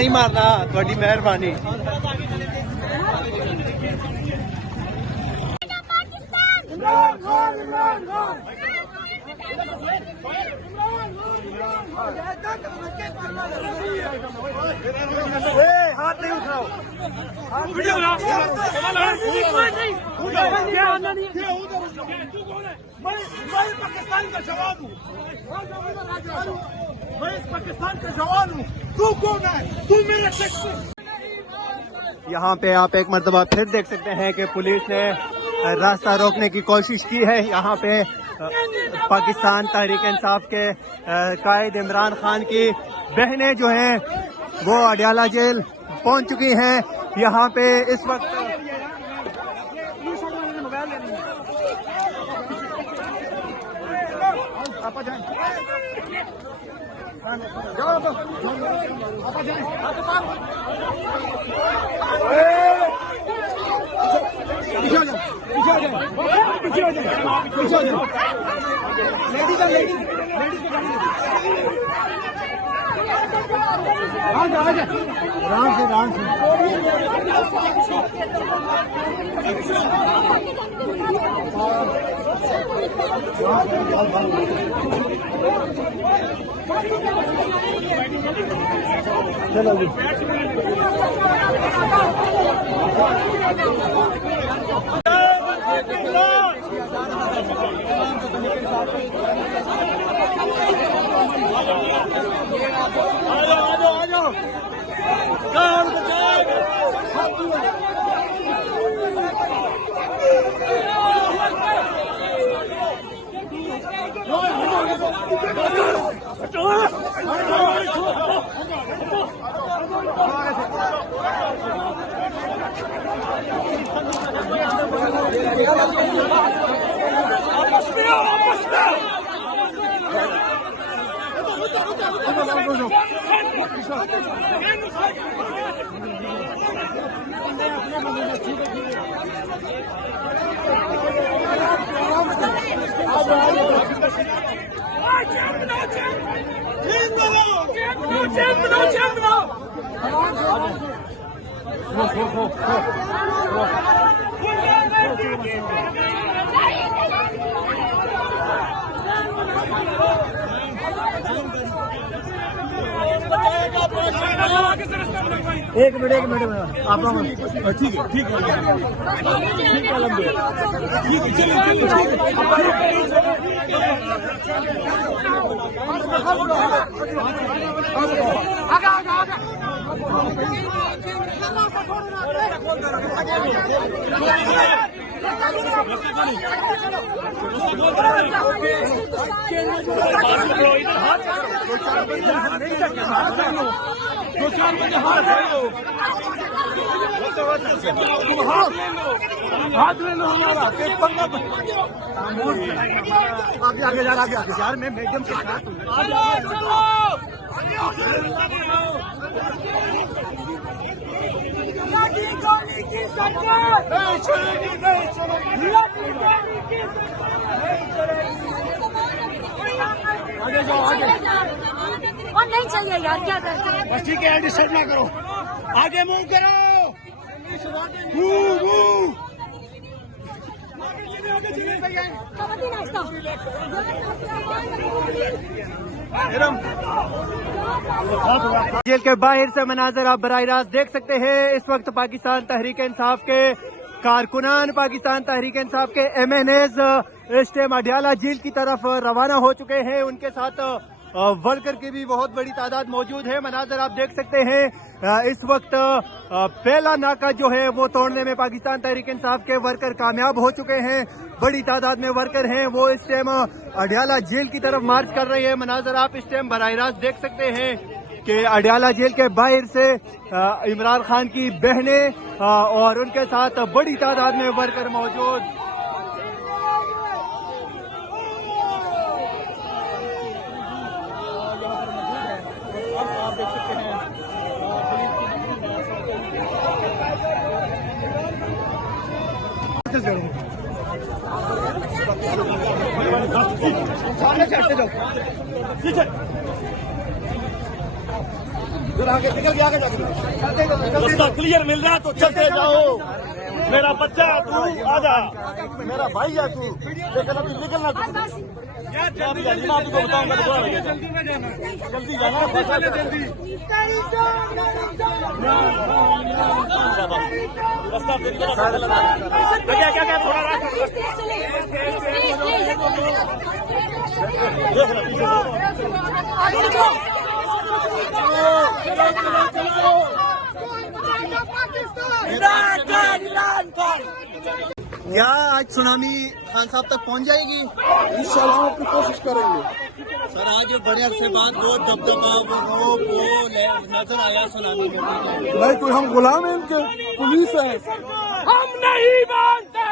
नहीं मारना, थोड़ी मेहरबानी। हाथ नहीं उठाओ। मैं पाकिस्तान का जवान हूँ, मैं इस पाकिस्तान का जवान हूँ। तू कौन है? तू मेरे सेक्टर। यहाँ पे आप एक मर्तबा फिर देख सकते हैं कि पुलिस ने रास्ता रोकने की कोशिश की है। यहाँ पे पाकिस्तान तहरीक इंसाफ के कायद इमरान खान की बहनें जो हैं वो अडयाला जेल पहुँच चुकी हैं। यहाँ पे इस वक्त चलो जी। एक मिनट आप ठीक है ठीक है दो चार बजे हाथ ले लो हमारा आगे जा यार मैं मैडम के साथ आगे जाओ आगे और नहीं चाहिए यार, क्या करते हैं? बस ठीक है, डिस्टर्ब ना करो, आगे मूव करो। जेल के बाहर से मनाजर आप बराह रास्त देख सकते हैं। इस वक्त पाकिस्तान तहरीक इंसाफ के कारकुनान, पाकिस्तान तहरीक इंसाफ के MNAs इस टाइम अडयाला जेल की तरफ रवाना हो चुके हैं। उनके साथ वर्कर की भी बहुत बड़ी तादाद मौजूद है। मनाजर आप देख सकते हैं। इस वक्त पहला नाका जो है वो तोड़ने में पाकिस्तान तहरीक इंसाफ के वर्कर कामयाब हो चुके हैं। बड़ी तादाद में वर्कर हैं, वो इस टाइम अडयाला जेल की तरफ मार्च कर रहे हैं। मनाजर आप इस टाइम बराह रास्त देख सकते हैं कि अडयाला जेल के बाहर से इमरान खान की बहनें और उनके साथ बड़ी तादाद में वर्कर मौजूद। आप देख सकते हैं फिर आगे निकल के आगे जाके रास्ता क्लियर मिल रहा है तो चलते जाओ। मेरा बच्चा है, तू आजा, मेरा भाई है तू, लेकिन अभी निकलना तू। मैं अभी को बताऊंगा तो जल्दी जाना, रास्ता क्या क्या क्या थोड़ा क्या आज सुनामी खान साहब तक पहुंच जाएगी? इंशाल्लाह अपनी कोशिश करेंगे। सर आज बड़े अरसे बाद बहुत दबदबा वो नजर आया सुनामी में। नहीं कोई हम गुलाम हैं इनके, पुलिस है। हम नहीं मानते।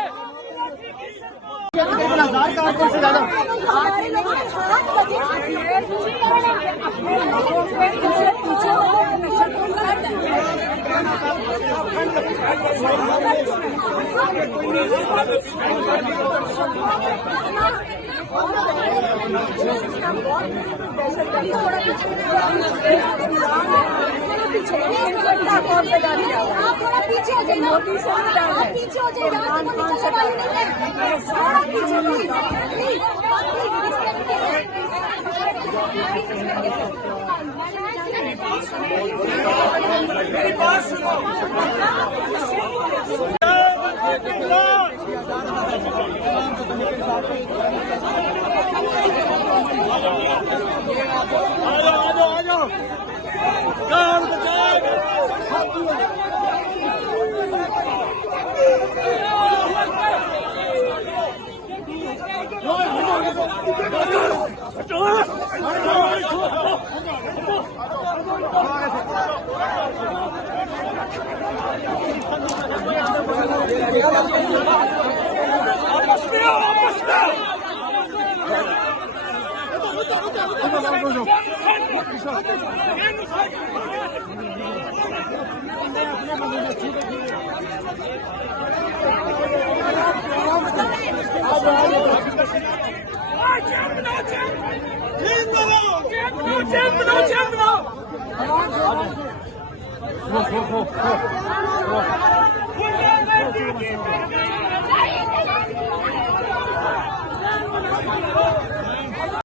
पीछे हो जाइए, पीछे हो चेंज